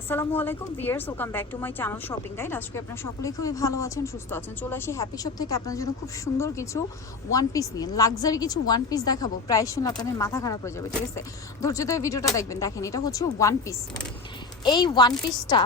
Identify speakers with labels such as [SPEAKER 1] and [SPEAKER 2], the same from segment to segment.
[SPEAKER 1] আসসালামু আলাইকুম viewers welcome back to my channel shopping guide আজকে আপনারা সকলেই খুবই ভালো আছেন, সুস্থ আছেন। চলে আসি হ্যাপি শপ থেকে। আপনার জন্য খুব সুন্দর কিছু ওয়ান পিস নিয়ে। লাক্সারি কিছু ওয়ান পিস দেখাবো। প্রায় শুনলে আপনাদের মাথা খারাপ হয়ে যাবে, ঠিক আছে? ধৈর্য ধরে ভিডিওটা দেখবেন। দেখেন, এটা হচ্ছে ওয়ান পিস এই ওয়ান পিসটা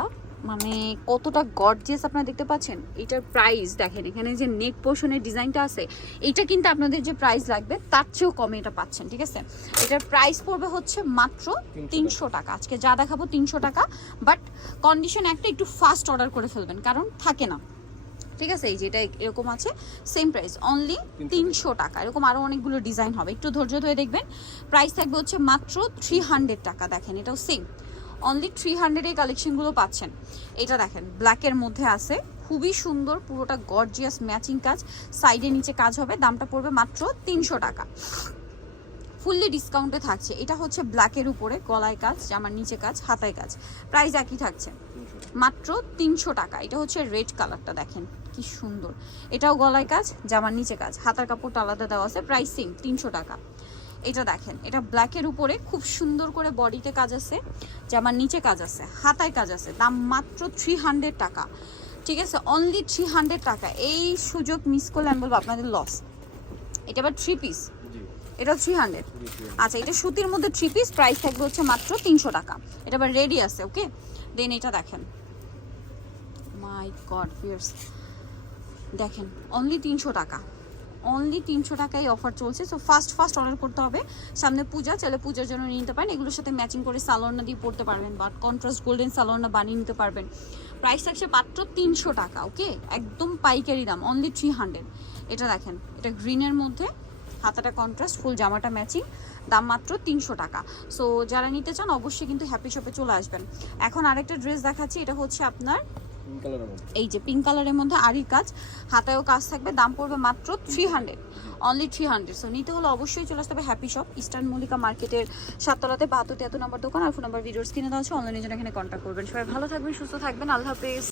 [SPEAKER 1] মানে কতটা গর্জিয়াস আপনারা দেখতে পাচ্ছেন? এটার প্রাইস দেখেন এখানে যে নেক পোর্শনের ডিজাইনটা আছে এটা কিন্তু আপনাদের যে প্রাইস লাগবে তার চেয়েও কমে এটা পাচ্ছেন ঠিক আছে? এটার প্রাইস পড়বে হচ্ছে মাত্র তিনশো টাকা। আজকে যা দেখাবো তিনশো টাকা বাট কন্ডিশন একটা একটু ফাস্ট অর্ডার করে ফেলবেন কারণ থাকে না। ঠিক আছে? এই যে এটা এরকম আছে সেম প্রাইস অনলি তিনশো টাকা। এরকম আরও অনেকগুলো ডিজাইন হবে একটু ধৈর্য ধরে দেখবেন। প্রাইস থাকবে হচ্ছে মাত্র থ্রি হান্ড্রেড টাকা দেখেন এটাও সেম অনলি থ্রি হান্ড্রেড কালেকশনগুলো পাচ্ছেন। এটা দেখেন ব্ল্যাকের মধ্যে আছে। খুবই সুন্দর, পুরোটা গর্জিয়াস ম্যাচিং কাজ। সাইডে নিচে কাজ হবে, দামটা পড়বে মাত্র তিনশো টাকা। ফুললি ডিসকাউন্টে থাকছে। এটা হচ্ছে ব্ল্যাকের উপরে, গলায় কাজ, জামার নিচে কাজ, হাতায় কাজ। প্রাইস একই থাকছে। মাত্র তিনশো টাকা। এটা হচ্ছে রেড কালারটা দেখেন কি সুন্দর। এটাও গলায় কাজ, জামার নিচে কাজ। হাতার কাপড়টা আলাদা দেওয়া আছে প্রাইস সেম তিনশো টাকা। এটা দেখেন এটা ব্ল্যাকের উপরে খুব সুন্দর করে বডিতে কাজ আছে জামার নিচে কাজ আছে হাতায় কাজ আছে দাম মাত্র থ্রি হান্ড্রেড টাকা ঠিক আছে? অনলি থ্রি হান্ড্রেড টাকা। এই সুযোগ মিস করলে আমি বলব আপনাদের লস এটা আবার থ্রি পিস এটা থ্রি হান্ড্রেড আচ্ছা এটা সুতির মধ্যে থ্রি পিস প্রাইস থাকবে হচ্ছে মাত্র তিনশো টাকা। এটা আবার রেডি আছে ওকে দেন এটা দেখেন। মাই গড ফিয়ার্স দেখেন অনলি তিনশো টাকা। অনলি তিনশো টাকায় অফার চলছে। সো ফার্স্ট ফার্স্ট অর্ডার করতে হবে। সামনে পূজা চলে পূজার জন্য নিতে পারেন। এগুলোর সাথে ম্যাচিং করে সালোয়ারনা দিয়ে পড়তে পারবেন বা কন্ট্রাস্ট গোল্ডেন সালোয়ারনা বানিয়ে নিতে পারবেন। প্রাইস থাকছে মাত্র তিনশো টাকা ওকে একদম পাইকারি দাম অনলি থ্রি হান্ড্রেড এটা দেখেন, এটা গ্রিনের মধ্যে, হাতাটা কন্ট্রাস্ট ফুল জামাটা ম্যাচিং দাম মাত্র তিনশো টাকা। সো যারা নিতে চান, অবশ্যই কিন্তু হ্যাপি শপে চলে আসবেন। এখন আরেকটা ড্রেস দেখাচ্ছি, এটা হচ্ছে আপনার এই যে পিঙ্ক কালারের মধ্যে আরই কাজ। হাতায়ও কাজ থাকবে, দাম পড়বে মাত্র three hundred only three hundred so নিতে হলে অবশ্যই চলে আসতে হবে হ্যাপি শপ ইস্টার্ন মল্লিকা মার্কেটের সাততলাতে বাহাত্তর তেহাত্তর নম্বর দোকান। আর ফোন নাম্বার ভিডিওস কিনে দেওয়া আছে। অনলাইনে জন্য এখানে কন্ট্যাক্ট করবেন। সবাই ভালো থাকবেন, সুস্থ থাকবেন। আল্লাহ হাফেজ।